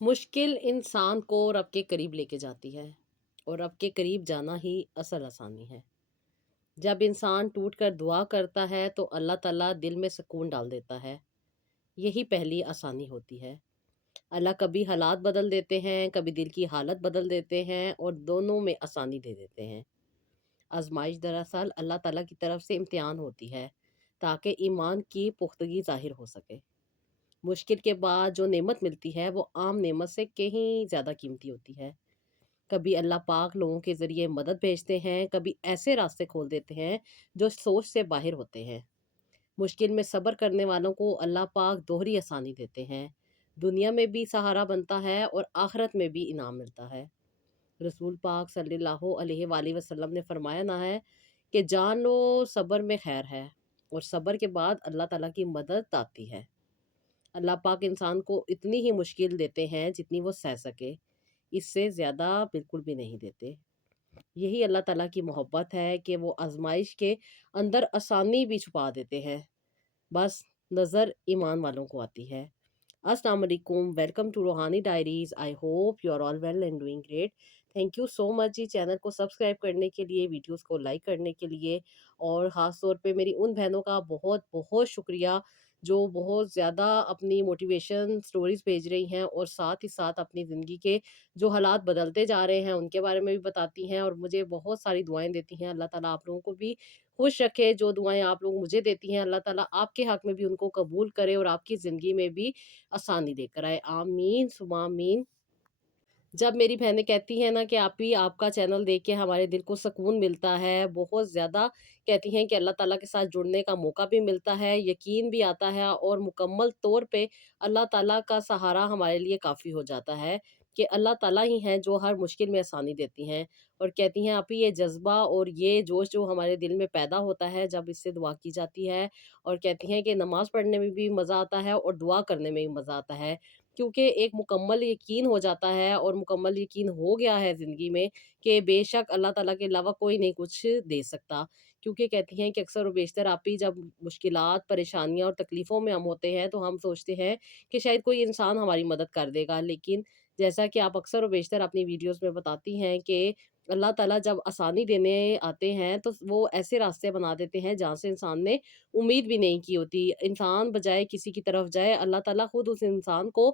मुश्किल इंसान को रब के करीब लेके जाती है और रब के करीब जाना ही असल आसानी है। जब इंसान टूट कर दुआ करता है तो अल्लाह ताला दिल में सुकून डाल देता है। यही पहली आसानी होती है। अल्लाह कभी हालात बदल देते हैं, कभी दिल की हालत बदल देते हैं और दोनों में आसानी दे देते हैं। आजमाइश दरअसल अल्लाह ताला की तरफ से इम्तिहान होती है ताकि ईमान की पुख्तगी जाहिर हो सके। मुश्किल के बाद जो नेमत मिलती है वो आम नेमत से कहीं ज़्यादा कीमती होती है। कभी अल्लाह पाक लोगों के ज़रिए मदद भेजते हैं, कभी ऐसे रास्ते खोल देते हैं जो सोच से बाहर होते हैं। मुश्किल में सब्र करने वालों को अल्लाह पाक दोहरी आसानी देते हैं। दुनिया में भी सहारा बनता है और आखिरत में भी इनाम मिलता है। रसूल पाक सल्लल्लाहु अलैहि वसल्लम ने फरमाया ना है कि जान लो सब्र में खैर है और सब्र के बाद अल्लाह ताला की मदद आती है। अल्लाह पाक इंसान को इतनी ही मुश्किल देते हैं जितनी वो सह सके, इससे ज़्यादा बिल्कुल भी नहीं देते। यही अल्लाह ताला की मोहब्बत है कि वो आज़माइश के अंदर आसानी भी छुपा देते हैं, बस नज़र ईमान वालों को आती है। अस्सलाम वालेकुम, welcome to Roohani Diaries. I hope you are all well and doing great. Thank you so much जी चैनल को सब्सक्राइब करने के लिए, वीडियोज़ को लाइक करने के लिए और ख़ास तौर पे मेरी उन बहनों का बहुत-बहुत शुक्रिया जो बहुत ज़्यादा अपनी मोटिवेशन स्टोरीज़ भेज रही हैं और साथ ही साथ अपनी ज़िंदगी के जो हालात बदलते जा रहे हैं उनके बारे में भी बताती हैं और मुझे बहुत सारी दुआएँ देती हैं। अल्लाह ताला आप लोगों को भी खुश रखे। जो दुआएँ आप लोग मुझे देती हैं अल्लाह ताला आपके हक़ में भी उनको कबूल करे और आपकी ज़िंदगी में भी आसानी लेकर आए। आमीन सुम्मा आमीन। जब मेरी बहनें कहती हैं ना कि आपी आपका चैनल देख के हमारे दिल को सुकून मिलता है, बहुत ज़्यादा कहती हैं कि अल्लाह ताला के साथ जुड़ने का मौका भी मिलता है, यकीन भी आता है और मुकम्मल तौर पे अल्लाह ताला का सहारा हमारे लिए काफ़ी हो जाता है कि अल्लाह ताला ही हैं जो हर मुश्किल में आसानी देती हैं। और कहती हैं आपी ये जज़्बा और ये जोश जो हमारे दिल में पैदा होता है जब इससे दुआ की जाती है और कहती हैं कि नमाज़ पढ़ने में भी मज़ा आता है और दुआ करने में भी मज़ा आता है। क्योंकि एक मुकम्मल यकीन हो जाता है और मुकम्मल यकीन हो गया है ज़िंदगी में कि बेशक अल्लाह ताला के अलावा कोई नहीं कुछ दे सकता। क्योंकि कहती हैं कि अक्सर और बेशतर आप ही जब मुश्किलात, परेशानियाँ और तकलीफ़ों में हम होते हैं तो हम सोचते हैं कि शायद कोई इंसान हमारी मदद कर देगा। लेकिन जैसा कि आप अक्सर और बेशतर अपनी वीडियोज़ में बताती हैं कि अल्लाह ताला जब आसानी देने आते हैं तो वो ऐसे रास्ते बना देते हैं जहाँ से इंसान ने उम्मीद भी नहीं की होती। इंसान बजाए किसी की तरफ जाए, अल्लाह ताला खुद उस इंसान को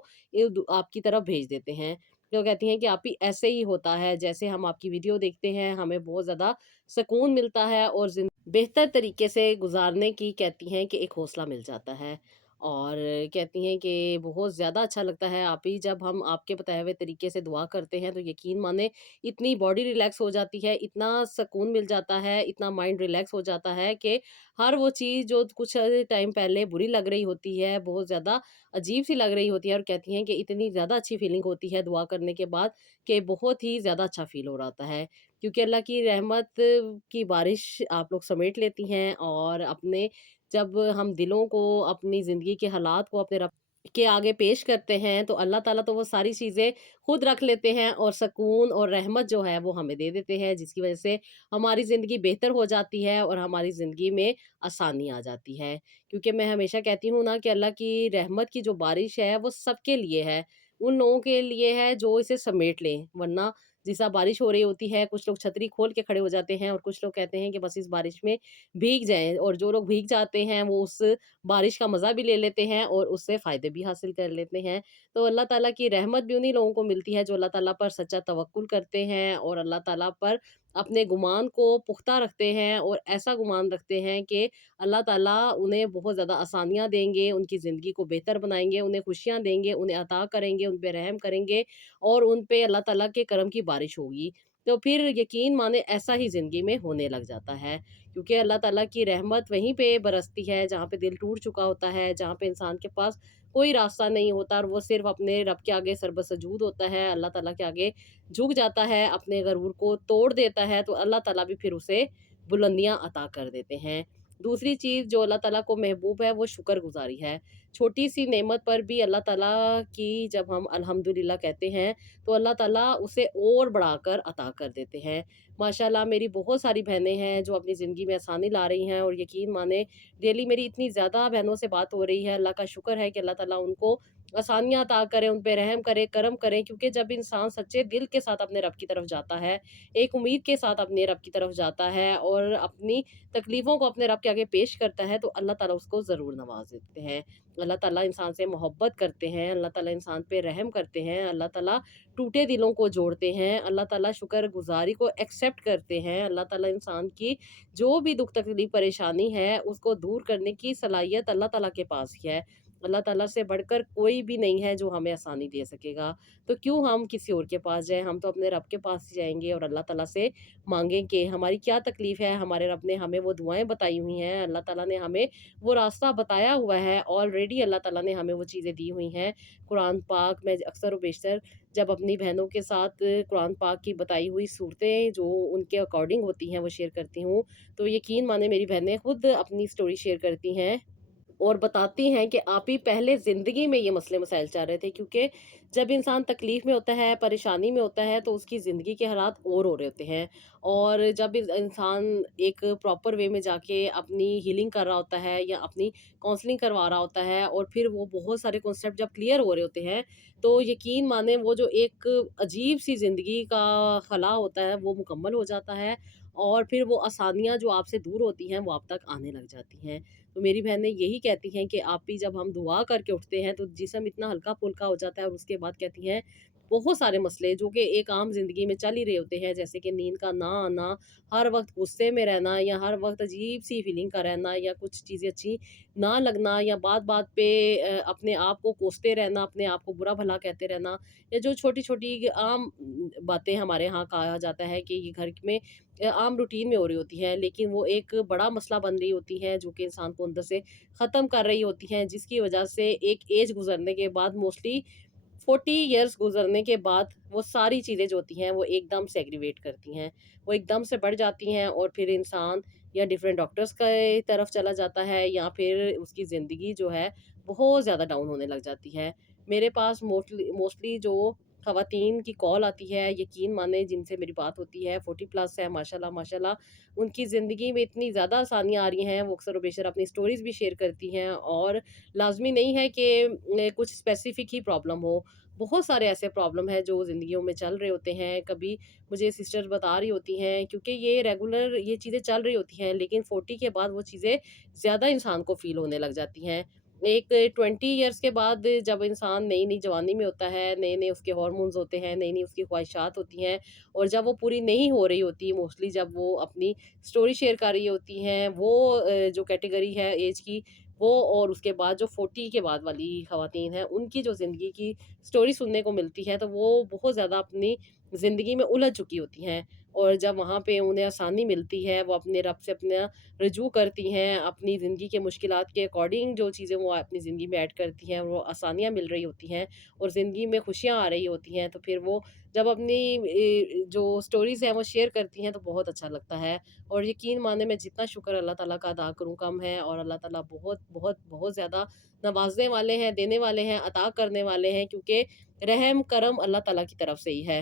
आपकी तरफ भेज देते हैं। तो कहती हैं कि आप ही ऐसे ही होता है, जैसे हम आपकी वीडियो देखते हैं, हमें बहुत ज़्यादा सुकून मिलता है और बेहतर तरीके से गुज़ारने की कहती हैं कि एक हौसला मिल जाता है। और कहती हैं कि बहुत ज़्यादा अच्छा लगता है आप ही जब हम आपके बताए हुए तरीके से दुआ करते हैं, तो यकीन माने इतनी बॉडी रिलैक्स हो जाती है, इतना सुकून मिल जाता है, इतना माइंड रिलैक्स हो जाता है कि हर वो चीज़ जो कुछ टाइम पहले बुरी लग रही होती है, बहुत ज़्यादा अजीब-सी लग रही होती है और कहती हैं कि इतनी ज़्यादा अच्छी फीलिंग होती है दुआ करने के बाद कि बहुत ही ज़्यादा अच्छा फ़ील हो रहा होता है। क्योंकि अल्लाह की रहमत की बारिश आप लोग समेट लेती हैं और अपने जब हम दिलों को, अपनी ज़िंदगी के हालात को अपने रब के आगे पेश करते हैं, तो अल्लाह ताला तो वो सारी चीज़ें खुद रख लेते हैं और सुकून और रहमत जो है वो हमें दे देते हैं, जिसकी वज़ह से हमारी ज़िंदगी बेहतर हो जाती है और हमारी ज़िंदगी में आसानी आ जाती है। क्योंकि मैं हमेशा कहती हूँ ना कि अल्लाह की रहमत की जो बारिश है वो सबके लिए है। उन लोगों के लिए है जो इसे समेट लें, वरना जैसा बारिश हो रही होती है, कुछ लोग छतरी खोल के खड़े हो जाते हैं और कुछ लोग कहते हैं कि बस इस बारिश में भीग जाएँ और जो लोग भीग जाते हैं वो उस बारिश का मज़ा भी ले लेते हैं और उससे फ़ायदे भी हासिल कर लेते हैं। तो अल्लाह ताला की रहमत भी उन्हीं लोगों को मिलती है जो अल्लाह ताला पर सच्चा तवक्कुल करते हैं और अल्लाह ताला पर अपने गुमान को पुख्ता रखते हैं और ऐसा गुमान रखते हैं कि अल्लाह ताला उन्हें बहुत ज़्यादा आसानियाँ देंगे, उनकी ज़िंदगी को बेहतर बनाएँगे, उन्हें खुशियाँ देंगे, उन्हें अता करेंगे, उन पे रहम करेंगे और उन पे अल्लाह ताला के करम की बारिश होगी। तो फिर यकीन माने ऐसा ही ज़िंदगी में होने लग जाता है। क्योंकि अल्लाह ताला की रहमत वहीं पे बरसती है जहाँ पे दिल टूट चुका होता है, जहाँ पे इंसान के पास कोई रास्ता नहीं होता और वो सिर्फ़ अपने रब के आगे सरबसजूद होता है, अल्लाह ताला के आगे झुक जाता है, अपने गरूर को तोड़ देता है, तो अल्लाह ताला भी फिर उसे बुलंदियाँ अता कर देते हैं। दूसरी चीज़ जो अल्लाह ताला को महबूब है वो शुक्रगुज़ारी है। छोटी-सी नेमत पर भी अल्लाह ताला की जब हम अल्हम्दुलिल्लाह कहते हैं, तो अल्लाह ताला उसे और बढ़ाकर अता कर देते हैं। माशाल्लाह मेरी बहुत सारी बहनें हैं जो अपनी ज़िंदगी में आसानी ला रही हैं और यकीन माने डेली मेरी इतनी ज़्यादा बहनों से बात हो रही है, अल्लाह का शुक्र है कि अल्लाह ताला उनको आसानियाँ अता करें, उन पे रहम करे, करम करें, क्योंकि जब इंसान सच्चे दिल के साथ अपने रब की तरफ जाता है, एक उम्मीद के साथ अपने रब की तरफ जाता है और अपनी तकलीफ़ों को अपने रब के आगे पेश करता है, तो अल्लाह ताला उसको ज़रूर नवाज़ देते हैं। अल्लाह ताला इंसान से मोहब्बत करते हैं, अल्लाह ताला इंसान पे रहम करते हैं, अल्लाह ताला टूटे दिलों को जोड़ते हैं, अल्लाह ताला शुक्रगुज़ारी को एक्सेप्ट करते हैं, अल्लाह ताला इंसान की जो भी दुःख तकलीफ़ परेशानी है, उसको दूर करने की सलाहियत अल्लाह ताला के पास ही है। अल्लाह ताला से बढ़कर कोई भी नहीं है जो हमें आसानी दे सकेगा। तो क्यों हम किसी और के पास जाएँ, हम तो अपने रब के पास ही जाएँगे और अल्लाह ताला से माँगें कि हमारी क्या तकलीफ़ है, हमारे रब ने हमें वो दुआएँ बताई हुई हैं, अल्लाह ताला ने हमें वो रास्ता बताया हुआ है, ऑलरेडी अल्लाह ताला ने हमें वो चीज़ें दी हुई हैं। कुरान पाक मैं अक्सर व बेशतर जब अपनी बहनों के साथ कुरान पाक की बताई हुई सूरतें जो उनके अकॉर्डिंग होती हैं, वो शेयर करती हूँ, तो यकीन माने मेरी बहनें खुद अपनी स्टोरी शेयर करती हैं और बताती हैं कि आप ही पहले ज़िंदगी में ये मसले मसाइल चल रहे थे, क्योंकि जब इंसान तकलीफ़ में होता है, परेशानी में होता है, तो उसकी ज़िंदगी के हालात और हो रहे होते हैं। और जब इंसान एक प्रॉपर वे में जाके अपनी हीलिंग कर रहा होता है या अपनी काउंसलिंग करवा रहा होता है और फिर वो बहुत सारे कॉन्सेप्ट जब क्लियर हो रहे होते हैं, तो यकीन माने वो जो एक अजीब-सी ज़िंदगी का खला होता है, वो मुकम्मल हो जाता है और फिर वो आसानियाँ जो आपसे दूर होती हैं, वो आप तक आने लग जाती हैं। तो मेरी बहनें यही कहती हैं कि आप भी जब हम दुआ करके उठते हैं तो जिस्म इतना हल्का-फुल्का हो जाता है और उसके बाद कहती हैं बहुत सारे मसले जो कि एक आम ज़िंदगी में चल ही रहे होते हैं, जैसे कि नींद का ना आना, हर वक़्त गुस्से में रहना या हर वक़्त अजीब-सी फीलिंग का रहना या कुछ चीज़ें अच्छी ना लगना या बात-बात पे अपने आप को कोसते रहना, अपने आप को बुरा-भला कहते रहना या जो छोटी-छोटी आम बातें हमारे यहाँ कहा जाता है कि ये घर में आम रूटीन में हो रही होती हैं, लेकिन वो एक बड़ा मसला बन रही होती हैं, जो कि इंसान को अंदर से ख़त्म कर रही होती हैं, जिसकी वजह से एक एज गुज़रने के बाद मोस्टली 40 इयर्स गुज़रने के बाद वो सारी चीज़ें जो होती हैं, वो एकदम से एग्रीवेट करती हैं। वो एकदम से बढ़ जाती हैं और फिर इंसान या डिफरेंट डॉक्टर्स के तरफ चला जाता है या फिर उसकी ज़िंदगी जो है, बहुत ज़्यादा डाउन होने लग जाती है। मेरे पास मोस्टली मोस्टली जो ख़वातीन की कॉल आती है, यकीन माने जिनसे मेरी बात होती है 40 प्लस है माशाल्लाह माशाल्लाह, उनकी ज़िंदगी में इतनी ज़्यादा आसानियाँ आ रही हैं, वो अक्सर व बेशतर अपनी स्टोरीज़ भी शेयर करती हैं और लाज़मी नहीं है कि कुछ स्पेसिफ़िक ही प्रॉब्लम हो। बहुत सारे ऐसे प्रॉब्लम हैं जो ज़िंदगियों में चल रहे होते हैं। कभी मुझे सिस्टर्स बता रही होती हैं, क्योंकि ये रेगुलर ये चीज़ें चल रही होती हैं, लेकिन 40 के बाद वो चीज़ें ज़्यादा इंसान को फ़ील होने लग जाती हैं। एक 20 इयर्स के बाद जब इंसान नई-नई जवानी में होता है, नए-नए उसके हार्मोन्स होते हैं, नई-नई उसकी ख्वाहिशात होती हैं और जब वो पूरी नहीं हो रही होती, मोस्टली जब वो अपनी स्टोरी शेयर कर रही होती हैं, वो जो कैटेगरी है ऐज की, वो और उसके बाद जो 40 के बाद वाली ख़वातीन हैं, उनकी जो ज़िंदगी की स्टोरी सुनने को मिलती है, तो वो बहुत ज़्यादा अपनी ज़िंदगी में उलझ चुकी होती हैं और जब वहाँ पे उन्हें आसानी मिलती है, वो अपने रब से अपना रुजू करती हैं, अपनी ज़िंदगी के मुश्किलात के अकॉर्डिंग जो चीज़ें वो अपनी ज़िंदगी में ऐड करती हैं, वो आसानियाँ मिल रही होती हैं और ज़िंदगी में खुशियाँ आ रही होती हैं, तो फिर वो जब अपनी जो स्टोरीज़ हैं, वो शेयर करती हैं, तो बहुत अच्छा लगता है। और यकीन माने मैं जितना शुक्र अल्लाह ताला का अदा करूँ कम है और अल्लाह ताला बहुत, बहुत, बहुत ज़्यादा नवाज़ने वाले हैं, देने वाले हैं, अता करने वाले हैं, क्योंकि रहम, करम अल्लाह ताला की तरफ से ही है।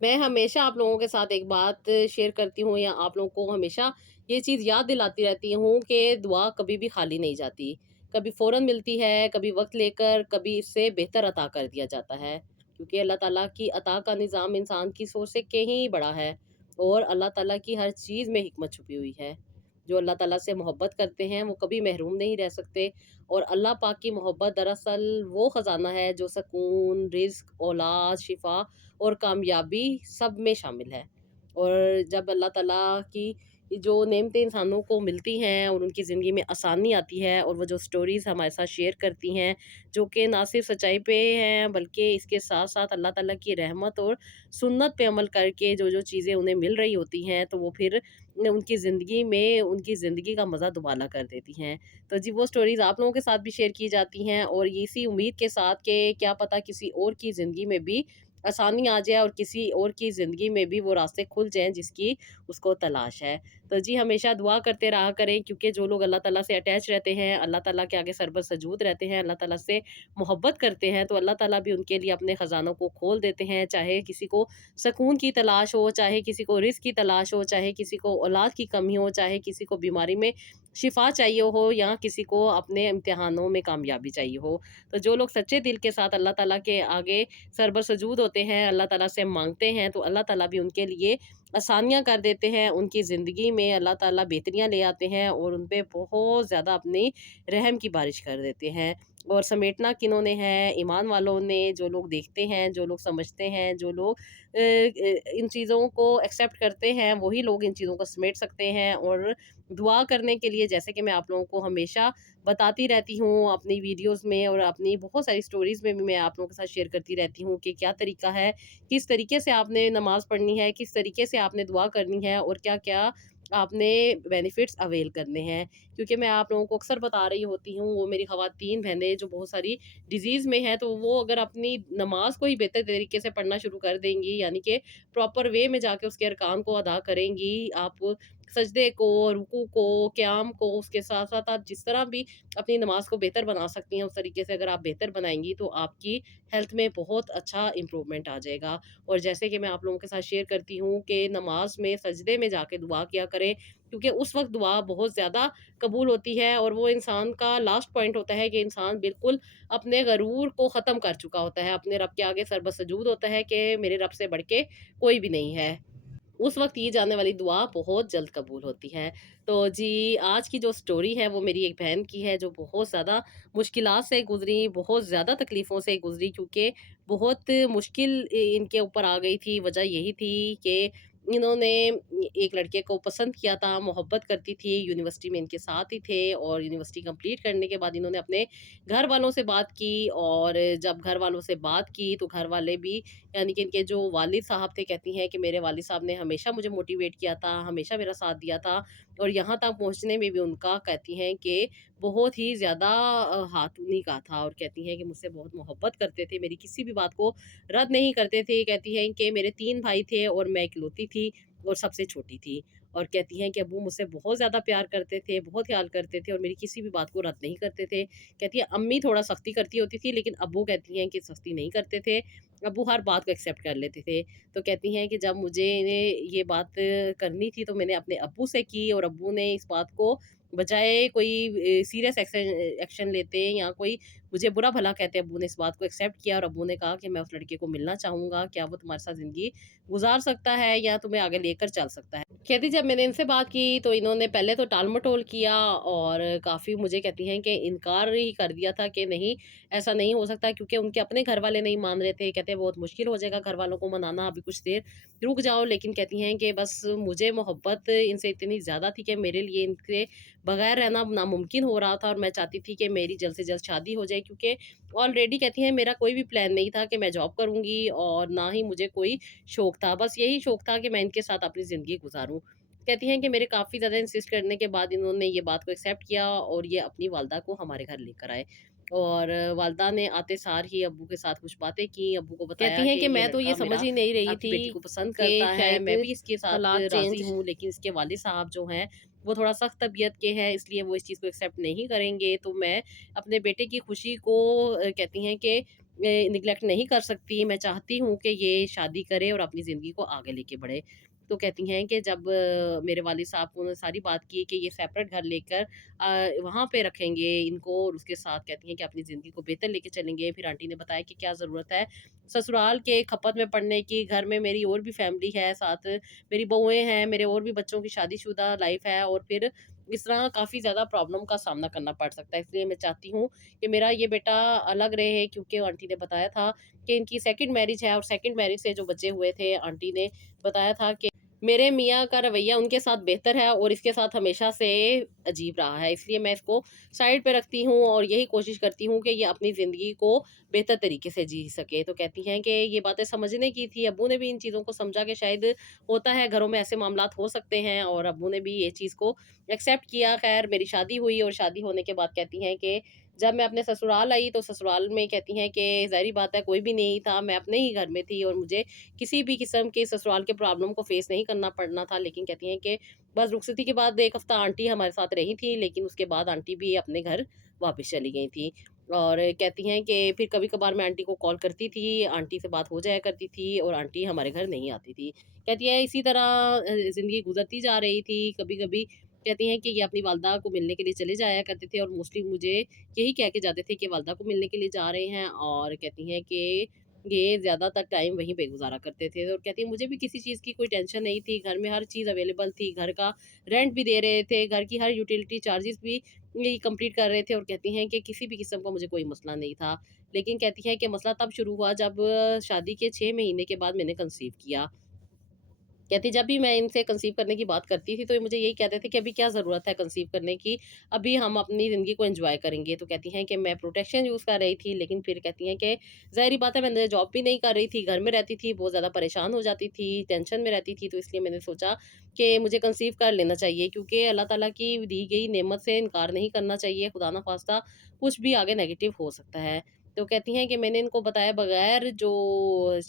मैं हमेशा आप लोगों के साथ एक बात शेयर करती हूँ या आप लोगों को हमेशा ये चीज़ याद दिलाती रहती हूँ कि दुआ कभी भी खाली नहीं जाती। कभी फ़ौरन मिलती है, कभी वक़्त लेकर, कभी इससे बेहतर अता कर दिया जाता है। क्योंकि अल्लाह ताला की अता का निज़ाम इंसान की सोच से कहीं बड़ा है और अल्लाह ताला की हर चीज़ में हिकमत छुपी हुई है। जो अल्लाह ताला से मोहब्बत करते हैं, वो कभी महरूम नहीं रह सकते और अल्लाह पाक की मोहब्बत दरअसल वो ख़ज़ाना है जो सुकून, रिज़्क, औलाद, शिफ़ा और कामयाबी सब में शामिल है। और जब अल्लाह ताला की जो नेमतें इंसानों को मिलती हैं और उनकी ज़िंदगी में आसानी आती है और वो जो स्टोरीज़ हमारे साथ शेयर करती हैं, जो कि ना सिर्फ़ सच्चाई पे हैं बल्कि इसके साथ-साथ अल्लाह ताला की रहमत और सुन्नत पे अमल करके जो-जो चीज़ें उन्हें मिल रही होती हैं, तो वो फिर उनकी ज़िंदगी में उनकी ज़िंदगी का मज़ा दुबाला कर देती हैं। तो जी, वो स्टोरीज़ आप लोगों के साथ भी शेयर की जाती हैं और इसी उम्मीद के साथ कि क्या पता किसी और की ज़िंदगी में भी आसानी आ जाए और किसी और की ज़िंदगी में भी वो रास्ते खुल जाएँ जिसकी उसको तलाश है। तो जी हमेशा दुआ करते रहा करें, क्योंकि जो लोग अल्लाह ताला से अटैच रहते हैं, अल्लाह ताला के आगे सरबर सजूद रहते हैं, अल्लाह ताला से मोहब्बत करते हैं, तो अल्लाह ताला भी उनके लिए अपने ख़ज़ानों को खोल देते हैं। चाहे किसी को सुकून की तलाश हो, चाहे किसी को रिज़्क की तलाश हो, चाहे किसी को औलाद की कमी हो, चाहे किसी को बीमारी में शिफा चाहिए हो, या किसी को अपने इम्तिहानों में कामयाबी चाहिए हो। तो जो लोग सच्चे दिल के साथ अल्लाह ताला के आगे सरबर सजूद होते हैं, अल्लाह ताला से मांगते हैं, तो अल्लाह ताला भी उनके लिए आसानियाँ कर देते हैं। उनकी ज़िंदगी में अल्लाह ताला बेहतरियाँ ले आते हैं और उन पे बहुत ज़्यादा अपनी रहम की बारिश कर देते हैं। और समेटना किन्होंने है? ईमान वालों ने। जो लोग देखते हैं, जो लोग समझते हैं, जो लोग इन चीज़ों को एक्सेप्ट करते हैं, वही लोग इन चीज़ों को समेट सकते हैं। और दुआ करने के लिए, जैसे कि मैं आप लोगों को हमेशा बताती रहती हूँ अपनी वीडियोज़ में और अपनी बहुत सारी स्टोरीज़ में भी मैं आप लोगों के साथ शेयर करती रहती हूँ कि क्या तरीका है, किस तरीके से आपने नमाज़ पढ़नी है, किस तरीके से आपने दुआ करनी है और क्या-क्या आपने बेनिफिट्स अवेल करने हैं। क्योंकि मैं आप लोगों को अक्सर बता रही होती हूँ, वो मेरी ख़वातीन बहनें जो बहुत सारी डिज़ीज़ में हैं, तो वो अगर अपनी नमाज़ को ही बेहतर तरीके से पढ़ना शुरू कर देंगी, यानी कि प्रॉपर वे में जाके उसके अरकान को अदा करेंगी, आप सजदे को, रुकू को, क़याम को, उसके साथ-साथ आप जिस तरह भी अपनी नमाज़ को बेहतर बना सकती हैं, उस तरीके से अगर आप बेहतर बनाएँगी, तो आपकी हेल्थ में बहुत अच्छा इम्प्रूवमेंट आ जाएगा। और जैसे कि मैं आप लोगों के साथ शेयर करती हूँ कि नमाज़ में सजदे में जाके दुआ किया करें, क्योंकि उस वक़्त दुआ बहुत ज़्यादा कबूल होती है और वो इंसान का लास्ट पॉइंट होता है कि इंसान बिल्कुल अपने गरूर को ख़त्म कर चुका होता है, अपने रब के आगे सरबसजूद होता है कि मेरे रब से बढ़ के कोई भी नहीं है। उस वक़्त की जाने वाली दुआ बहुत जल्द कबूल होती है। तो जी, आज की जो स्टोरी है वो मेरी एक बहन की है जो बहुत ज़्यादा मुश्किलात से गुज़री, बहुत ज़्यादा तकलीफ़ों से गुज़री, क्योंकि बहुत मुश्किल इनके ऊपर आ गई थी। वजह यही थी कि इन्होंने एक लड़के को पसंद किया था, मोहब्बत करती थी, यूनिवर्सिटी में इनके साथ ही थे और यूनिवर्सिटी कंप्लीट करने के बाद इन्होंने अपने घर वालों से बात की। और जब घर वालों से बात की तो घर वाले भी, यानी कि इनके जो वालिद साहब थे, कहती हैं कि मेरे वालिद साहब ने हमेशा मुझे मोटिवेट किया था, हमेशा मेरा साथ दिया था और यहाँ तक पहुँचने में भी उनका, कहती हैं कि बहुत ही ज़्यादा हाथ उन्हीं का था। और कहती हैं कि मुझसे बहुत मोहब्बत करते थे, मेरी किसी भी बात को रद्द नहीं करते थे। कहती हैं कि मेरे 3 भाई थे और मैं इकलौती थी और सबसे छोटी थी। और कहती हैं कि अब्बू मुझसे बहुत ज़्यादा प्यार करते थे, बहुत ख्याल करते थे और मेरी किसी भी बात को रद्द नहीं करते थे। कहती है अम्मी थोड़ा सख्ती करती होती थी, लेकिन अब्बू, कहती हैं कि सख्ती नहीं करते थे। अब्बू हर बात को एक्सेप्ट कर लेते थे। तो कहती हैं कि जब मुझे ये बात करनी थी तो मैंने अपने अब्बू से की और अब्बू ने इस बात को, बजाय कोई सीरियस एक्शन एक्शन लेते या कोई मुझे बुरा भला कहते, अब्बू ने इस बात को एक्सेप्ट किया और अब्बू ने कहा कि मैं उस लड़के को मिलना चाहूँगा, क्या वो तुम्हारे साथ ज़िंदगी गुज़ार सकता है या तुम्हें आगे लेकर चल सकता है। कहती जब मैंने इनसे बात की तो इन्होंने पहले तो टाल-मटोल किया और काफ़ी, मुझे कहती हैं कि इनकार ही कर दिया था कि नहीं, ऐसा नहीं हो सकता, क्योंकि उनके अपने घर वाले नहीं मान रहे थे। कहते बहुत मुश्किल हो जाएगा घर वालों को मनाना, अभी कुछ देर रुक जाओ। लेकिन कहती हैं कि बस मुझे मोहब्बत इनसे इतनी ज़्यादा थी कि मेरे लिए इनके बगैर रहना नामुमकिन हो रहा था और मैं चाहती थी कि मेरी जल्द से जल्द शादी हो जाए, क्योंकि ऑलरेडी, कहती हैं, मेरा कोई भी प्लान नहीं था कि मैं जॉब करूँगी और ना ही मुझे कोई शौक था। बस यही शौक था कि मैं इनके साथ अपनी ज़िंदगी गुज़ारूँ। कहती हैं कि मेरे काफ़ी ज़्यादा इंसिस्ट करने के बाद इन्होंने ये बात को एक्सेप्ट किया और ये अपनी वालदा को हमारे घर लेकर आए। और वालदा ने आते सार ही अब्बू के साथ कुछ बातें की, अब्बू को बताया कहती हैं कि मैं तो ये समझ ही नहीं रही थी, बेटी को पसंद करता है, मैं भी इसके साथ राज़ी हूँ, लेकिन इसके वालिद साहब जो हैं वो थोड़ा सख्त तबीयत के हैं, इसलिए वो इस चीज़ को एक्सेप्ट नहीं करेंगे। तो मैं अपने बेटे की खुशी को, कहती हैं कि निग्लेक्ट नहीं कर सकती। मैं चाहती हूँ कि ये शादी करे और अपनी ज़िंदगी को आगे लेके बढ़े। तो कहती हैं कि जब मेरे वालिद साहब को उन्होंने सारी बात की कि ये सेपरेट घर लेकर वहाँ पे रखेंगे इनको और उसके साथ, कहती हैं कि अपनी ज़िंदगी को बेहतर लेके चलेंगे। फिर आंटी ने बताया कि क्या ज़रूरत है ससुराल के खपत में पड़ने की, घर में मेरी और भी फैमिली है, साथ मेरी बहुएँ हैं, मेरे और भी बच्चों की शादीशुदा लाइफ़ है और फिर इस तरह काफ़ी ज़्यादा प्रॉब्लम का सामना करना पड़ सकता है। इसलिए मैं चाहती हूँ कि मेरा ये बेटा अलग रहे, क्योंकि आंटी ने बताया था कि इनकी सेकंड मैरिज है और सेकंड मैरिज से जो बच्चे हुए थे, आंटी ने बताया था कि मेरे मियाँ का रवैया उनके साथ बेहतर है और इसके साथ हमेशा से अजीब रहा है, इसलिए मैं इसको साइड पे रखती हूँ और यही कोशिश करती हूँ कि ये अपनी ज़िंदगी को बेहतर तरीके से जी सके। तो कहती हैं कि ये बातें समझने की थी, अब्बू ने भी इन चीज़ों को समझा कि शायद होता है घरों में ऐसे मामलात हो सकते हैं और अब्बू ने भी ये चीज़ को एक्सेप्ट किया। खैर मेरी शादी हुई और शादी होने के बाद कहती हैं कि जब मैं अपने ससुराल आई तो ससुराल में कहती हैं कि ज़ाहिर बात है कोई भी नहीं था, मैं अपने ही घर में थी और मुझे किसी भी किस्म के ससुराल के प्रॉब्लम को फेस नहीं करना पड़ना था। लेकिन कहती हैं कि बस रुखसती के बाद 1 हफ़्ता आंटी हमारे साथ रही थी, लेकिन उसके बाद आंटी भी अपने घर वापस चली गई थी। और कहती हैं कि फिर कभी-कभार मैं आंटी को कॉल करती थी, आंटी से बात हो जाया करती थी और आंटी हमारे घर नहीं आती थी। कहती है इसी तरह ज़िंदगी गुज़रती जा रही थी। कभी-कभी कहती हैं कि ये अपनी वालदा को मिलने के लिए चले जाया करते थे और मोस्टली मुझे यही कह के जाते थे कि वालदा को मिलने के लिए जा रहे हैं, और कहती हैं कि ये ज़्यादातर टाइम वहीं पे गुज़ारा करते थे। और कहती हैं मुझे भी किसी चीज़ की कोई टेंशन नहीं थी, घर में हर चीज़ अवेलेबल थी, घर का रेंट भी दे रहे थे, घर की हर यूटिलिटी चार्जेस भी ये कंप्लीट कर रहे थे, और कहती हैं कि किसी भी किस्म का मुझे कोई मसला नहीं था। लेकिन कहती हैं कि मसला तब शुरू हुआ जब शादी के 6 महीने के बाद मैंने कंसीव किया। कहती जब भी मैं इनसे कंसीव करने की बात करती थी तो ये मुझे यही कहते थे कि अभी क्या ज़रूरत है कंसीव करने की, अभी हम अपनी ज़िंदगी को एंजॉय करेंगे। तो कहती हैं कि मैं प्रोटेक्शन यूज़ कर रही थी, लेकिन फिर कहती हैं कि ज़ाहिर बात है मैं जॉब भी नहीं कर रही थी, घर में रहती थी, बहुत ज़्यादा परेशान हो जाती थी, टेंशन में रहती थी, तो इसलिए मैंने सोचा कि मुझे कंसीव कर लेना चाहिए, क्योंकि अल्लाह ताला की दी गई नेमत से इनकार नहीं करना चाहिए। खुदा ना खास्ता कुछ भी आगे नेगेटिव हो सकता है। तो कहती हैं कि मैंने इनको बताए बगैर जो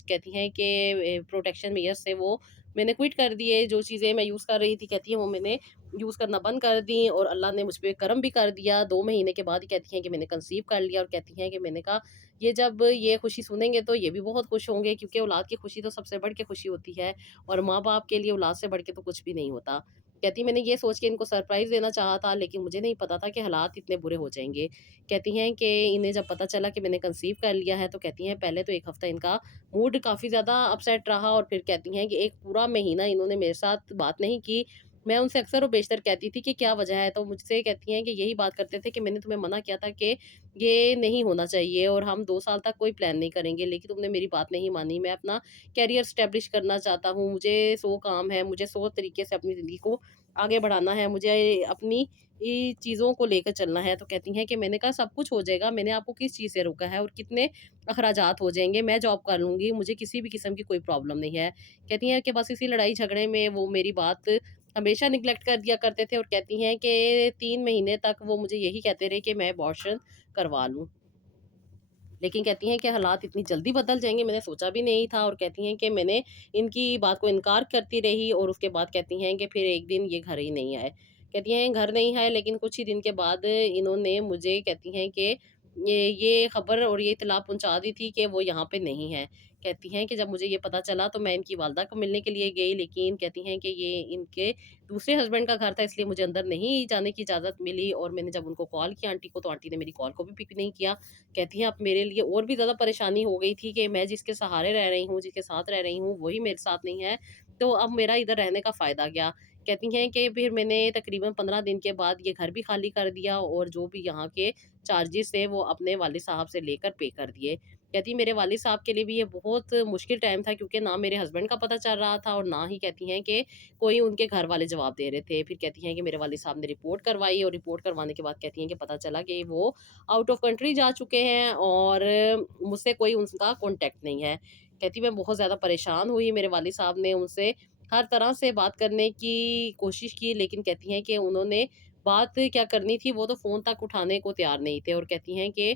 कहती हैं कि प्रोटेक्शन मेजर्स थे वो मैंने क्विट कर दिए। जो चीज़ें मैं यूज़ कर रही थी कहती हैं वो मैंने यूज़ करना बंद कर दी, और अल्लाह ने मुझ पे करम भी कर दिया। 2 महीने के बाद ही कहती हैं कि मैंने कंसीव कर लिया, और कहती हैं कि मैंने कहा ये जब ये खुशी सुनेंगे तो ये भी बहुत खुश होंगे, क्योंकि औलाद की खुशी तो सबसे बढ़ के खुशी होती है, और माँ-बाप के लिए औलाद से बढ़ के तो कुछ भी नहीं होता। कहती मैंने ये सोच के इनको सरप्राइज़ देना चाहा था, लेकिन मुझे नहीं पता था कि हालात इतने बुरे हो जाएँगे। कहती हैं कि इन्हें जब पता चला कि मैंने कंसीव कर लिया है तो कहती हैं पहले तो 1 हफ़्ता इनका मूड काफ़ी ज़्यादा अपसेट रहा, और फिर कहती हैं कि 1 पूरा महीना इन्होंने मेरे साथ बात नहीं की। मैं उनसे अक्सर और बेशतर कहती थी कि क्या वजह है? तो मुझसे कहती हैं कि यही बात करते थे कि मैंने तुम्हें मना किया था कि ये नहीं होना चाहिए, और हम 2 साल तक कोई प्लान नहीं करेंगे, लेकिन तुमने मेरी बात नहीं मानी। मैं अपना करियर एस्टेब्लिश करना चाहता हूँ, मुझे 100 काम है, मुझे 100 तरीके से अपनी ज़िंदगी को आगे बढ़ाना है, मुझे अपनी ये चीज़ों को लेकर चलना है। तो कहती हैं कि मैंने कहा सब कुछ हो जाएगा, मैंने आपको किस चीज़ से रोका है और कितने अखराजात हो जाएँगे, मैं जॉब कर लूँगी, मुझे किसी भी किस्म की कोई प्रॉब्लम नहीं है। कहती हैं कि बस इसी लड़ाई-झगड़े में वो मेरी बात हमेशा नेग्लेक्ट कर दिया करते थे, और कहती हैं कि 3 महीने तक वो मुझे यही कहते रहे कि मैं अबॉर्शन करवा लूँ। लेकिन कहती हैं कि हालात इतनी जल्दी बदल जाएँगे मैंने सोचा भी नहीं था, और कहती हैं कि मैंने इनकी बात को इनकार करती रही, और उसके बाद कहती हैं कि फिर एक दिन ये घर ही नहीं आए। कहती हैं घर नहीं आए, लेकिन कुछ ही दिन के बाद इन्होंने मुझे कहती हैं कि ये खबर और ये इत्तला पहुँचा दी थी कि वो यहाँ पे नहीं है। कहती हैं कि जब मुझे ये पता चला तो मैं इनकी वालदा को मिलने के लिए गई, लेकिन कहती हैं कि ये इनके दूसरे हस्बैंड का घर था, इसलिए मुझे अंदर नहीं जाने की इजाज़त मिली, और मैंने जब उनको कॉल किया आंटी को, तो आंटी ने मेरी कॉल को भी पिक नहीं किया। कहती हैं अब मेरे लिए और भी ज़्यादा परेशानी हो गई थी कि मैं जिसके सहारे रह रही हूँ, जिसके साथ रह रही हूँ, वही मेरे साथ नहीं है, तो अब मेरा इधर रहने का फ़ायदा क्या? कहती हैं कि फिर मैंने तकरीबन 15 दिन के बाद ये घर भी खाली कर दिया, और जो भी यहाँ के चार्जेस थे वो अपने वालिद साहब से लेकर पे कर दिए। कहती मेरे वालिद साहब के लिए भी ये बहुत मुश्किल टाइम था, क्योंकि ना मेरे हस्बैंड का पता चल रहा था, और ना ही कहती हैं कि कोई उनके घर वाले जवाब दे रहे थे। फिर कहती हैं कि मेरे वालिद साहब ने रिपोर्ट करवाई, और रिपोर्ट करवाने के बाद कहती हैं कि पता चला कि वो आउट ऑफ कंट्री जा चुके हैं, और मुझसे कोई उनका कॉन्टैक्ट नहीं है। कहती मैं बहुत ज़्यादा परेशान हुई, मेरे वालिद साहब ने उनसे हर तरह से बात करने की कोशिश की, लेकिन कहती हैं कि उन्होंने बात क्या करनी थी वो तो फ़ोन तक उठाने को तैयार नहीं थे, और कहती हैं कि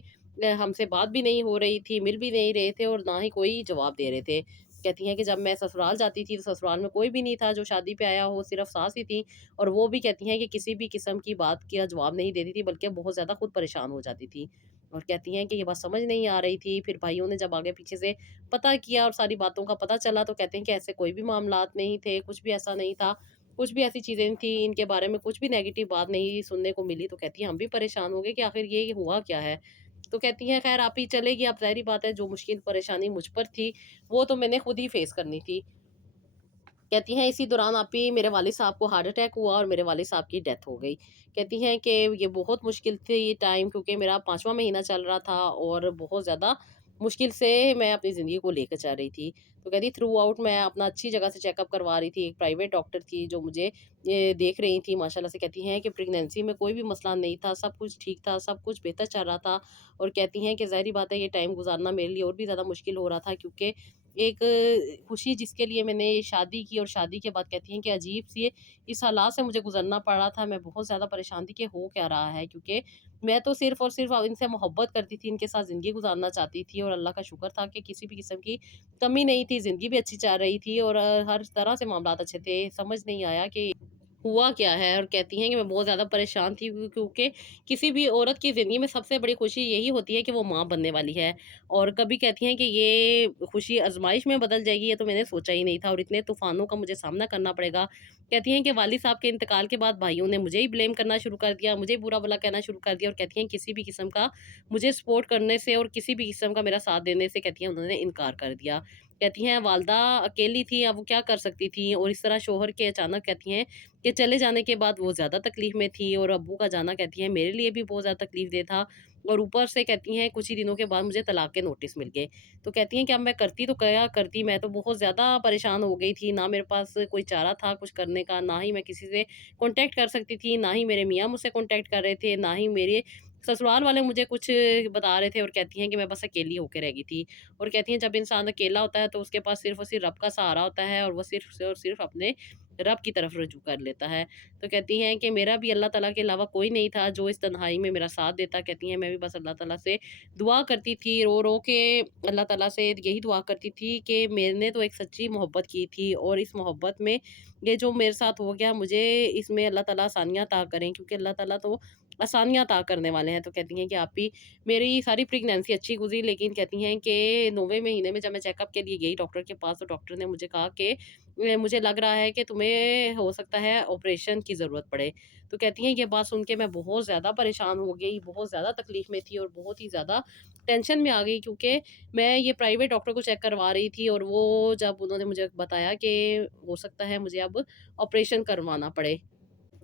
हमसे बात भी नहीं हो रही थी, मिल भी नहीं रहे थे, और ना ही कोई जवाब दे रहे थे। कहती हैं कि जब मैं ससुराल जाती थी तो ससुराल में कोई भी नहीं था जो शादी पे आया हो, सिर्फ़ सास ही थी, और वो भी कहती हैं कि किसी भी किस्म की बात का जवाब नहीं देती थी, बल्कि बहुत ज़्यादा खुद परेशान हो जाती थी। और कहती हैं कि ये बात समझ नहीं आ रही थी। फिर भाइयों ने जब आगे पीछे से पता किया और सारी बातों का पता चला, तो कहते हैं कि ऐसे कोई भी मामलात नहीं थे, कुछ भी ऐसा नहीं था, कुछ भी ऐसी चीज़ें थी, इनके बारे में कुछ भी नेगेटिव बात नहीं सुनने को मिली। तो कहती हैं हम भी परेशान हो गए कि आखिर ये हुआ क्या है? तो कहती हैं खैर आप ही चलेगी, अब ज़ाहिर-सी बात है जो मुश्किल परेशानी मुझ पर थी, वो तो मैंने खुद ही फेस करनी थी। कहती हैं इसी दौरान आप ही मेरे वालिद साहब को हार्ट अटैक हुआ, और मेरे वालिद साहब की डेथ हो गई। कहती हैं कि ये बहुत मुश्किल थी ये टाइम, क्योंकि मेरा 5वाँ महीना चल रहा था, और बहुत ज़्यादा मुश्किल से मैं अपनी ज़िंदगी को लेकर चल रही थी। तो कहती थ्रू आउट मैं अपना अच्छी जगह से चेकअप करवा रही थी। एक प्राइवेट डॉक्टर थी जो मुझे ये देख रही थी माशाल्लाह से। कहती हैं कि प्रेगनेंसी में कोई भी मसला नहीं था, सब कुछ ठीक था, सब कुछ बेहतर चल रहा था, और कहती हैं कि ज़ाहिर-सी बात है ये टाइम गुज़ारना मेरे लिए और भी ज़्यादा मुश्किल हो रहा था, क्योंकि एक खुशी जिसके लिए मैंने शादी की, और शादी के बाद कहती हैं कि अजीब-सी इस हालात से मुझे गुज़रना पड़ा था। मैं बहुत ज़्यादा परेशान थी कि हो क्या रहा है, क्योंकि मैं तो सिर्फ़ और सिर्फ़ इनसे मोहब्बत करती थी, इनके साथ ज़िंदगी गुज़ारना चाहती थी, और अल्लाह का शुक्र था कि किसी भी किस्म की कमी नहीं थी, ज़िंदगी भी अच्छी चल रही थी, और हर तरह से मामलात अच्छे थे। समझ नहीं आया कि हुआ क्या है, और कहती हैं कि मैं बहुत ज़्यादा परेशान थी, क्योंकि किसी भी औरत की ज़िंदगी में सबसे बड़ी खुशी यही होती है कि वो माँ बनने वाली है। और कभी कहती हैं कि ये खुशी आज़माइश में बदल जाएगी, ये तो मैंने सोचा ही नहीं था, और इतने तूफ़ानों का मुझे सामना करना पड़ेगा। कहती हैं कि वालिद साहब के इंतकाल के बाद भाइयों ने मुझे ही ब्लेम करना शुरू कर दिया, मुझे ही बुरा-भला कहना शुरू कर दिया, और कहती हैं किसी भी किस्म का मुझे सपोर्ट करने से और किसी भी किस्म का मेरा साथ देने से, कहती हैं, उन्होंने इनकार कर दिया। कहती हैं वालदा अकेली थी, अब वो क्या कर सकती थी, और इस तरह शौहर के अचानक, कहती हैं, कि चले जाने के बाद वो ज़्यादा तकलीफ़ में थी, और अब्बू का जाना, कहती हैं, मेरे लिए भी बहुत ज़्यादा तकलीफ़देह था, और ऊपर से, कहती हैं, कुछ ही दिनों के बाद मुझे तलाक के नोटिस मिल गए। तो कहती हैं कि अब मैं करती तो क्या करती, मैं तो बहुत ज़्यादा परेशान हो गई थी, ना मेरे पास कोई चारा था कुछ करने का, ना ही मैं किसी से कॉन्टैक्ट कर सकती थी, ना ही मेरे मियाँ मुझसे कॉन्टैक्ट कर रहे थे, ना ही मेरे ससुराल वाले मुझे कुछ बता रहे थे, और कहती हैं कि मैं बस अकेली होके रह गई थी। और कहती हैं जब इंसान अकेला होता है तो उसके पास सिर्फ़ और सिर्फ़ रब का सहारा होता है, और वो सिर्फ़ से और सिर्फ़ अपने रब की तरफ रुजू कर लेता है। तो कहती हैं कि मेरा भी अल्लाह ताला के अलावा कोई नहीं था जो इस तन्हाई में मेरा साथ देता। कहती हैं मैं भी बस अल्लाह ताला से दुआ करती थी, रो-रो के अल्लाह ताला से यही दुआ करती थी कि मैंने तो एक सच्ची मोहब्बत की थी, और इस मोहब्बत में ये जो मेरे साथ हो गया, मुझे इसमें अल्लाह ताला आसानियाँ अता करें, क्योंकि अल्लाह ताला तो आसानियाँ अता करने वाले हैं। तो कहती हैं कि आप ही मेरी सारी प्रेगनेंसी अच्छी गुज़री, लेकिन कहती हैं कि 9वें महीने में जब मैं चेकअप के लिए गई डॉक्टर के पास, तो डॉक्टर ने मुझे कहा कि मुझे लग रहा है कि तुम्हें हो सकता है ऑपरेशन की ज़रूरत पड़े। तो कहती हैं ये बात सुन के मैं बहुत ज़्यादा परेशान हो गई, बहुत ज़्यादा तकलीफ़ में थी, और बहुत ही ज़्यादा टेंशन में आ गई, क्योंकि मैं ये प्राइवेट डॉक्टर को चेक करवा रही थी, और वो जब उन्होंने मुझे बताया कि हो सकता है मुझे अब ऑपरेशन करवाना पड़े।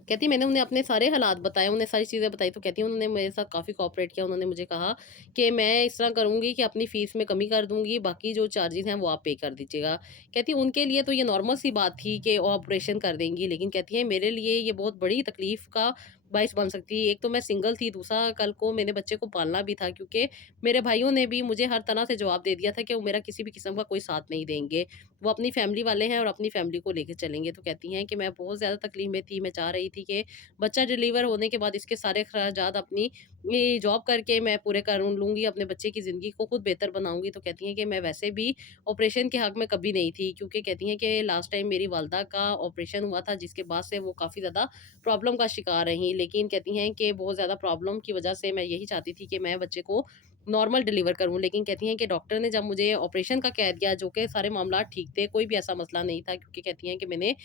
कहती मैंने उन्हें अपने सारे हालात बताए, उन्हें सारी चीज़ें बताई, तो कहती हैं उन्होंने मेरे साथ काफ़ी कोऑपरेट किया। उन्होंने मुझे कहा कि मैं इस तरह करूँगी कि अपनी फ़ीस में कमी कर दूँगी, बाकी जो चार्जेज़ हैं वो आप पे कर दीजिएगा। कहती उनके लिए तो ये नॉर्मल सी बात थी कि ऑपरेशन कर देंगी, लेकिन कहती हैं मेरे लिए ये बहुत बड़ी तकलीफ़ का बाइस बन सकती है। एक तो मैं सिंगल थी, दूसरा कल को मेरे बच्चे को पालना भी था, क्योंकि मेरे भाइयों ने भी मुझे हर तरह से जवाब दे दिया था कि वो मेरा किसी भी किस्म का कोई साथ नहीं देंगे। वो अपनी फैमिली वाले हैं और अपनी फैमिली को लेके चलेंगे। तो कहती हैं कि मैं बहुत ज़्यादा तकलीफ़ में थी, मैं चाह रही थी कि बच्चा डिलीवर होने के बाद इसके सारे खर्चात अपनी ये जॉब करके मैं पूरे कर लूँगी, अपने बच्चे की ज़िंदगी को खुद बेहतर बनाऊँगी। तो कहती हैं कि मैं वैसे भी ऑपरेशन के हक़ में कभी नहीं थी, क्योंकि कहती हैं कि लास्ट टाइम मेरी वालदा का ऑपरेशन हुआ था, जिसके बाद से वो काफ़ी ज़्यादा प्रॉब्लम का शिकार रहीं। लेकिन कहती हैं कि बहुत ज़्यादा प्रॉब्लम की वज़ह से मैं यही चाहती थी कि मैं बच्चे को नॉर्मल डिलीवर करूँ। लेकिन कहती हैं कि डॉक्टर ने जब मुझे ऑपरेशन का कह दिया, जो कि सारे मामलात ठीक थे, कोई भी ऐसा मसला नहीं था, क्योंकि कहती हैं कि मैंने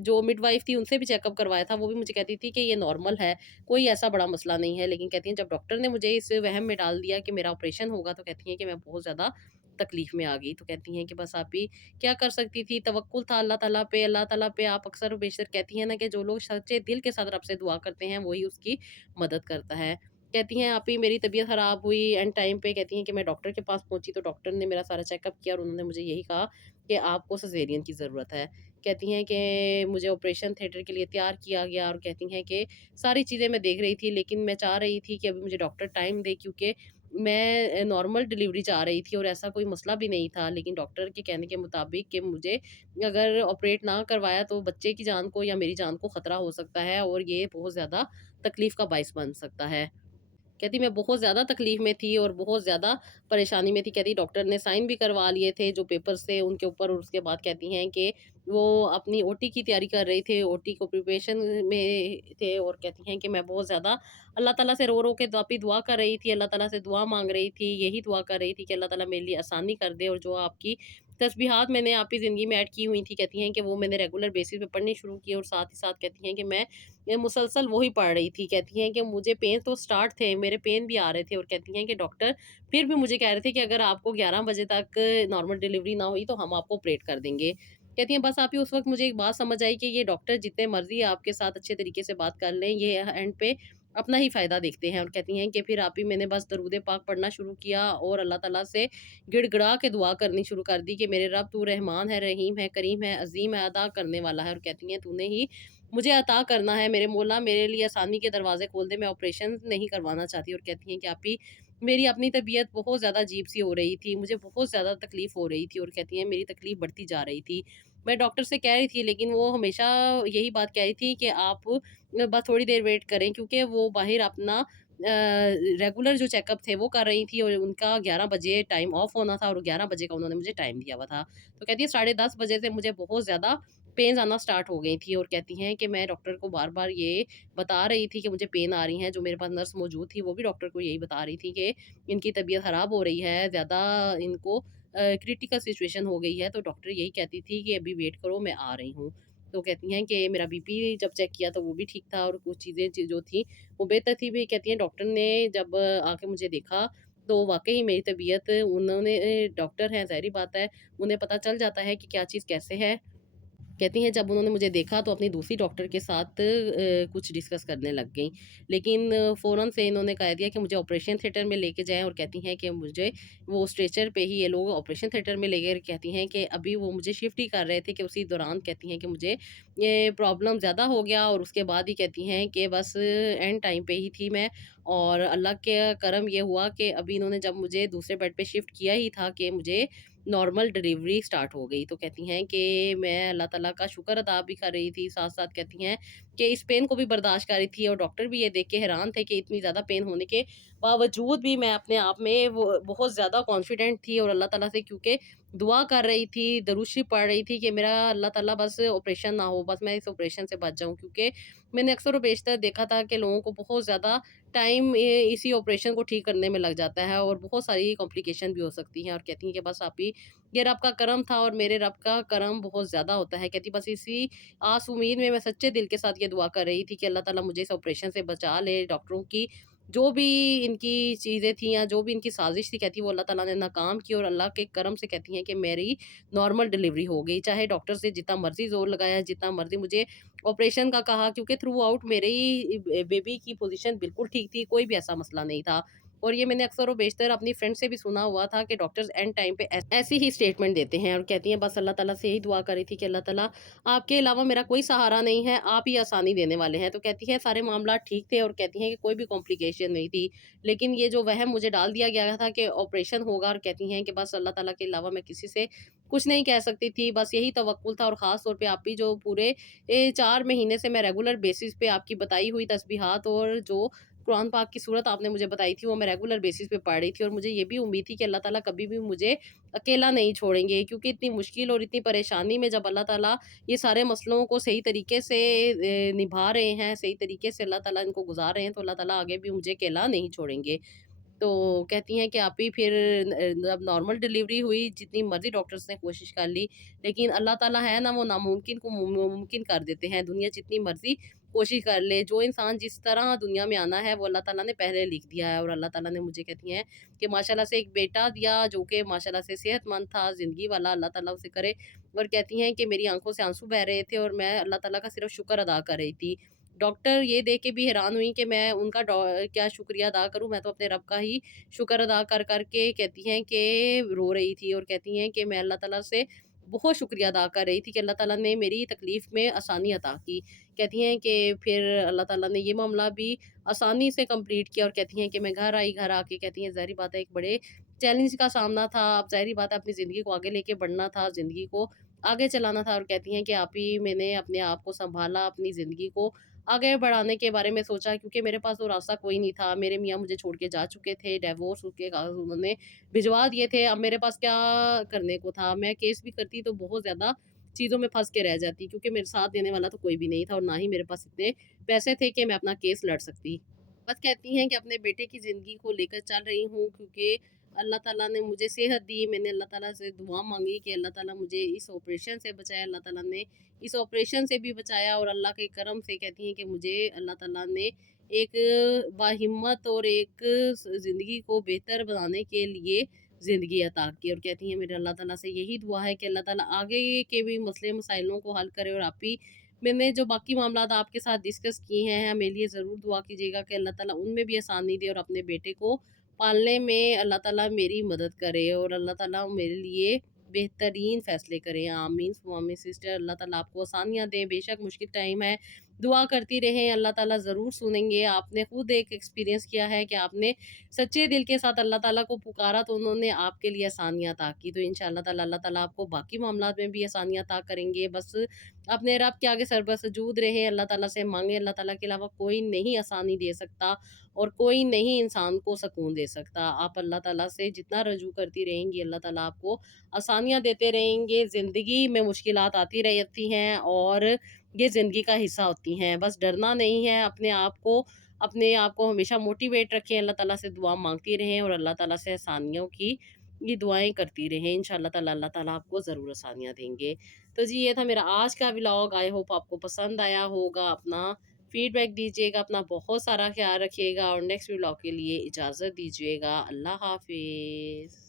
जो मिडवाइफ़ थी उनसे भी चेकअप करवाया था, वो भी मुझे कहती थी कि ये नॉर्मल है, कोई ऐसा बड़ा मसला नहीं है। लेकिन कहती हैं जब डॉक्टर ने मुझे इस वहम में डाल दिया कि मेरा ऑपरेशन होगा, तो कहती हैं कि मैं बहुत ज़्यादा तकलीफ़ में आ गई। तो कहती हैं कि बस आप ही क्या कर सकती थी, तवक्कुल था अल्लाह ताला पे। अल्लाह ताला पे आप अक्सर बेशतर कहती हैं ना कि जो लोग सच्चे दिल के साथ रब से दुआ करते हैं, वही उसकी मदद करता है। कहती हैं आप ही मेरी तबीयत ख़राब हुई एंड टाइम पे, कहती हैं कि मैं डॉक्टर के पास पहुँची, तो डॉक्टर ने मेरा सारा चेकअप किया, और उन्होंने मुझे यही कहा कि आपको सिज़ेरियन की ज़रूरत है। कहती हैं कि मुझे ऑपरेशन थिएटर के लिए तैयार किया गया, और कहती हैं कि सारी चीज़ें मैं देख रही थी, लेकिन मैं चाह रही थी कि अभी मुझे डॉक्टर टाइम दे, क्योंकि मैं नॉर्मल डिलीवरी चाह रही थी, और ऐसा कोई मसला भी नहीं था। लेकिन डॉक्टर के कहने के मुताबिक कि मुझे अगर ऑपरेट ना करवाया तो बच्चे की जान को या मेरी जान को ख़तरा हो सकता है, और ये बहुत ज़्यादा तकलीफ़ का बाइस बन सकता है। कहती मैं बहुत ज़्यादा तकलीफ़ में थी और बहुत ज़्यादा परेशानी में थी। कहती डॉक्टर ने साइन भी करवा लिए थे जो पेपर्स थे उनके ऊपर, और उसके बाद कहती हैं कि वो अपनी ओटी की तैयारी कर रहे थे, ओटी को प्रिपरेशन में थे, और कहती हैं कि मैं बहुत ज़्यादा अल्लाह ताला से रो-रो के काफ़ी दुआ कर रही थी, अल्लाह ताला से दुआ माँग रही थी, यही दुआ कर रही थी कि अल्लाह ताला मेरे लिए आसानी कर दे, और जो आपकी तस्बीहात मैंने आपकी ज़िंदगी में ऐड की हुई थी, कहती हैं कि वो मैंने रेगुलर बेसिस पे पढ़नी शुरू की, और साथ ही साथ कहती हैं कि मैं ये मुसलसल वही पढ़ रही थी। कहती हैं कि मुझे पेन तो स्टार्ट थे, मेरे पेन भी आ रहे थे, और कहती हैं कि डॉक्टर फिर भी मुझे कह रहे थे कि अगर आपको 11 बजे तक नॉर्मल डिलीवरी ना हुई तो हम आपको ऑपरेट कर देंगे। कहती हैं बस आप ही उस वक़्त मुझे एक बात समझ आई कि ये डॉक्टर जितने मर्ज़ी आपके साथ अच्छे तरीके से बात कर लें, ये एंड पे अपना ही फ़ायदा देखते हैं, और कहती हैं कि फिर आप ही मैंने बस दरूद पाक पढ़ना शुरू किया, और अल्लाह ताला से गिड़गिड़ा के दुआ करनी शुरू कर दी कि मेरे रब तू रहमान है, रहीम है, करीम है, अज़ीम है, अता करने वाला है, और कहती हैं तूने ही मुझे अता करना है मेरे मौला, मेरे लिए आसानी के दरवाज़े खोल दे, मैं ऑपरेशन नहीं करवाना चाहती, और कहती हैं कि आप ही मेरी अपनी तबीयत बहुत ज़्यादा अजीब-सी हो रही थी, मुझे बहुत ज़्यादा तकलीफ़ हो रही थी और कहती हैं मेरी तकलीफ़ बढ़ती जा रही थी। मैं डॉक्टर से कह रही थी लेकिन वो हमेशा यही बात कह रही थी कि आप बस थोड़ी देर वेट करें, क्योंकि वो बाहर अपना रेगुलर जो चेकअप थे वो कर रही थी और उनका 11 बजे टाइम ऑफ होना था और 11 बजे का उन्होंने मुझे टाइम दिया हुआ था। तो कहती है साढ़े 10 बजे से मुझे बहुत ज़्यादा पेन्स आना स्टार्ट हो गई थी और कहती हैं कि मैं डॉक्टर को बार-बार ये बता रही थी कि मुझे पेन आ रही हैं। जो मेरे पास नर्स मौजूद थी वो भी डॉक्टर को यही बता रही थी कि इनकी तबीयत ख़राब हो रही है, ज़्यादा इनको क्रिटिकल सिचुएशन हो गई है। तो डॉक्टर यही कहती थी कि अभी वेट करो, मैं आ रही हूँ। तो कहती हैं कि मेरा बीपी जब चेक किया तो वो भी ठीक था और कुछ चीज़ें जो थी वो बेहतर थी भी। कहती हैं डॉक्टर ने जब आके मुझे देखा तो वाक़ई मेरी तबीयत उन्होंने डॉक्टर हैं, ज़ाहिर-सी बात है, उन्हें पता चल जाता है कि क्या चीज़ कैसे है। कहती हैं जब उन्होंने मुझे देखा तो अपनी दूसरी डॉक्टर के साथ कुछ डिस्कस करने लग गईं। लेकिन फ़ौरन से इन्होंने कह दिया कि मुझे ऑपरेशन थिएटर में लेके जाएँ और कहती हैं कि मुझे वो स्ट्रेचर पे ही ये लोग ऑपरेशन थिएटर में ले गए। कहती हैं कि अभी वो मुझे शिफ्ट ही कर रहे थे कि उसी दौरान कहती हैं कि मुझे ये प्रॉब्लम ज़्यादा हो गया और उसके बाद ही कहती हैं कि बस एंड टाइम पे ही थी मैं। और अल्लाह के करम ये हुआ कि अभी इन्होंने जब मुझे दूसरे बेड पे शिफ्ट किया ही था कि मुझे नॉर्मल डिलीवरी स्टार्ट हो गई। तो कहती हैं कि मैं अल्लाह ताला का शुक्र अदा भी कर रही थी, साथ-साथ कहती हैं कि इस पेन को भी बर्दाश्त कर रही थी और डॉक्टर भी ये देख के हैरान थे कि इतनी ज़्यादा पेन होने के बावजूद भी मैं अपने आप में वो बहुत ज़्यादा कॉन्फिडेंट थी और अल्लाह ताला से क्योंकि दुआ कर रही थी, दरूद शरीफ पढ़ रही थी कि मेरा अल्लाह ताला बस ऑपरेशन ना हो, बस मैं इस ऑपरेशन से बच जाऊँ। क्योंकि मैंने अक्सर और बेशतर देखा था कि लोगों को बहुत ज़्यादा टाइम इसी ऑपरेशन को ठीक करने में लग जाता है और बहुत सारी कॉम्प्लिकेशन भी हो सकती हैं। और कहती हैं कि बस आप ही ये रब का करम था और मेरे रब का करम बहुत ज़्यादा होता है। कहती बस इसी आस उम्मीद में मैं सच्चे दिल के साथ ये दुआ कर रही थी कि अल्लाह ताला मुझे इस ऑपरेशन से बचा ले। डॉक्टरों की जो भी इनकी चीज़ें थी या जो भी इनकी साज़िश थी, कहती वो अल्लाह ताला ने नाकाम की और अल्लाह के करम से कहती हैं कि मेरी नॉर्मल डिलीवरी हो गई। चाहे डॉक्टर से जितना मर्ज़ी ज़ोर लगाया, जितना मर्ज़ी मुझे ऑपरेशन का कहा, क्योंकि थ्रू आउट मेरे ही बेबी की पोज़ीशन बिल्कुल ठीक थी, कोई भी ऐसा मसला नहीं था। और ये मैंने अक्सर और बेशतर अपनी फ्रेंड से भी सुना हुआ था कि डॉक्टर्स एंड टाइम पे ऐसी ही स्टेटमेंट देते हैं और कहती हैं बस अल्लाह ताला से यही दुआ करी थी कि अल्लाह ताला आपके अलावा मेरा कोई सहारा नहीं है, आप ही आसानी देने वाले हैं। तो कहती हैं सारे मामला ठीक थे और कहती हैं कि कोई भी कॉम्प्लिकेशन नहीं थी। लेकिन ये जो वहम मुझे डाल दिया गया था कि ऑपरेशन होगा और कहती हैं कि बस अल्लाह ताला के अलावा मैं किसी से कुछ नहीं कह सकती थी। बस यही तवक्कुल था और ख़ास तौर पे आप ही जो पूरे 4 महीने से मैं रेगुलर बेसिस पे आपकी बताई हुई तस्बीहात और जो कुरान पाक की सूरत आपने मुझे बताई थी वो मैं रेगुलर बेसिस पे पढ़ रही थी और मुझे ये भी उम्मीद थी कि अल्लाह ताला कभी भी मुझे अकेला नहीं छोड़ेंगे। क्योंकि इतनी मुश्किल और इतनी परेशानी में जब अल्लाह ताला ये सारे मसलों को सही तरीके से निभा रहे हैं, सही तरीके से अल्लाह ताला इनको गुज़ार रहे हैं, तो अल्लाह ताला आगे भी मुझे अकेला नहीं छोड़ेंगे। तो कहती हैं कि आप ही फिर जब नॉर्मल डिलीवरी हुई, जितनी मर्ज़ी डॉक्टर्स ने कोशिश कर ली, लेकिन अल्लाह ताला है ना, वो नामुमकिन को मुमकिन कर देते हैं। दुनिया जितनी मर्ज़ी कोशिश कर ले, जो इंसान जिस तरह दुनिया में आना है, वो अल्लाह ताला ने पहले लिख दिया है। और अल्लाह ताला ने मुझे कहती हैं कि माशाल्लाह से एक बेटा दिया, जो कि माशाल्लाह से सेहतमंद था, ज़िंदगी वाला, अल्लाह ताला उसे करे। और कहती हैं कि मेरी आँखों से आँसू बह रहे थे और मैं अल्लाह ताला का सिर्फ़ शुक्र अदा कर रही थी। डॉक्टर ये देख के भी हैरान हुई कि मैं उनका क्या शुक्रिया अदा करूँ, मैं तो अपने रब का ही शुक्र अदा कर के कहती हैं कि रो रही थी और कहती हैं कि मैं अल्लाह ताला से बहुत शुक्रिया अदा कर रही थी कि अल्लाह ताला ने मेरी तकलीफ़ में आसानी अता की। कहती हैं कि फिर अल्लाह ताला ने ये मामला भी आसानी से कंप्लीट किया और कहती हैं कि मैं घर आई, घर आके कहती हैं ज़ाहिर बात है एक बड़े चैलेंज का सामना था। अब ज़ाहिर बात है अपनी ज़िंदगी को आगे लेके बढ़ना था, ज़िंदगी को आगे चलाना था। और कहती हैं कि आप ही मैंने अपने आप को सँभाला, अपनी ज़िंदगी को आगे बढ़ाने के बारे में सोचा, क्योंकि मेरे पास और रास्ता कोई नहीं था। मेरे मियाँ मुझे छोड़ के जा चुके थे, डिवोर्स के कागज़ उन्होंने भिजवा दिए थे। अब मेरे पास क्या करने को था? मैं केस भी करती तो बहुत ज़्यादा चीज़ों में फँस के रह जाती, क्योंकि मेरे साथ देने वाला तो कोई भी नहीं था और ना ही मेरे पास इतने पैसे थे कि मैं अपना केस लड़ सकती। बस कहती हैं कि अपने बेटे की ज़िंदगी को लेकर चल रही हूँ, क्योंकि अल्लाह ताला ने मुझे सेहत दी। मैंने अल्लाह ताला से दुआ माँगी कि अल्लाह ताला मुझे इस ऑपरेशन से बचाए। अल्लाह ताला ने इस ऑपरेशन से भी बचाया और अल्लाह के करम से कहती हैं कि मुझे अल्लाह ताला ने एक बाहिम्मत और एक ज़िंदगी को बेहतर बनाने के लिए ज़िंदगी अता की। और कहती हैं मेरे अल्लाह ताला से यही दुआ है कि अल्लाह ताला आगे के भी मसले मसाइलों को हल करे। और आप ही मैंने जो बाकी मामलात आपके साथ डिस्कस किए हैं, मेरे लिए ज़रूर दुआ कीजिएगा कि अल्लाह ताला उनमें भी आसानी दे और अपने बेटे को पालने में अल्लाह ताला मेरी मदद करे और अल्लाह ताला मेरे लिए बेहतरीन फ़ैसले करें। आमीन सुम्मा आमीन। सिस्टर, अल्लाह ताला आपको आसानियाँ दे। बेशक मुश्किल टाइम है, دعا کرتی رہیں، اللہ تعالیٰ ضرور سنیں گے۔ آپ نے خود ایک ایکسپیرینس کیا ہے کہ آپ نے سچے دل کے ساتھ اللہ تعالیٰ کو پکارا تو انہوں نے آپ کے لیے آسانیاں عطا کی، تو انشاءاللہ تعالیٰ اللہ تعالیٰ آپ کو باقی معاملات میں بھی آسانیاں عطا کریں گے۔ بس اپنے رب کے آگے سر بسجود رہیں، اللہ تعالیٰ سے مانگیں، اللہ تعالیٰ کے علاوہ کوئی نہیں آسانی دے سکتا اور کوئی نہیں انسان کو سکون دے سکتا۔ آپ اللہ تعالیٰ سے جتنا رجوع کرتی رہیں گی، اللہ تعالیٰ آپ کو آسانیاں دیتے رہیں گے۔ زندگی میں مشکلات آتی رہتی ہیں اور یہ زندگی کا حصہ ہوتی ہیں، بس ڈرنا نہیں ہے۔ اپنے آپ کو ہمیشہ موٹیویٹ رکھیں، اللہ تعالیٰ سے دعا مانگتی رہیں اور اللہ تعالیٰ سے آسانیوں کی یہ دعائیں کرتی رہیں، انشاءاللہ تعالیٰ اللہ تعالیٰ آپ کو ضرور آسانیاں دیں گے۔ تو جی یہ تھا میرا آج کا ولاگ، آئی ہوپ آپ کو پسند آیا ہوگا۔ اپنا فیڈ بیک دیجیے گا، اپنا بہت سارا خیال رکھیے گا اور نیکسٹ ولاگ کے لیے اجازت دیجیے گا۔ اللہ حافظ۔